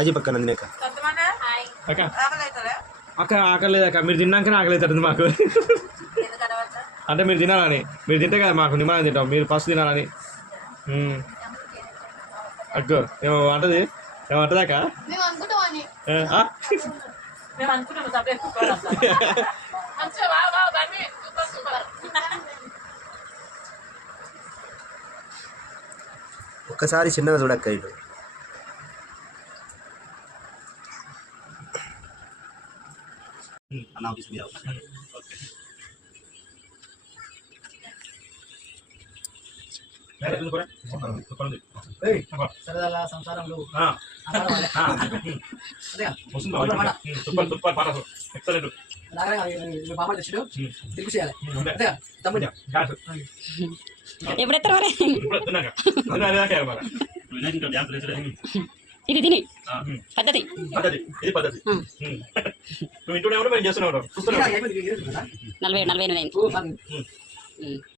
హాజీ పక్కన నందిని అక్క అక్క ఆకలేదు అక్క మీరు తిన్నాకనే ఆకలి అవుతుంది మాకు అంటే మీరు తినాలని మీరు తింటే కదా మాకు నిమ్మలం తింటాం మీరు ఫస్ట్ తినాలని అక్క ఏమో అంటది ఏమో అంటది అక్క ఒక్కసారి చిన్నగా చూడక్క ఇటు సరదాగా సంసారంలో ఎప్పుడెత్తారు ఇది తిని పద్ధతి ఇది పద్ధతి నువ్వు ఇంటూనే మేము చేస్తున్నావు 40 49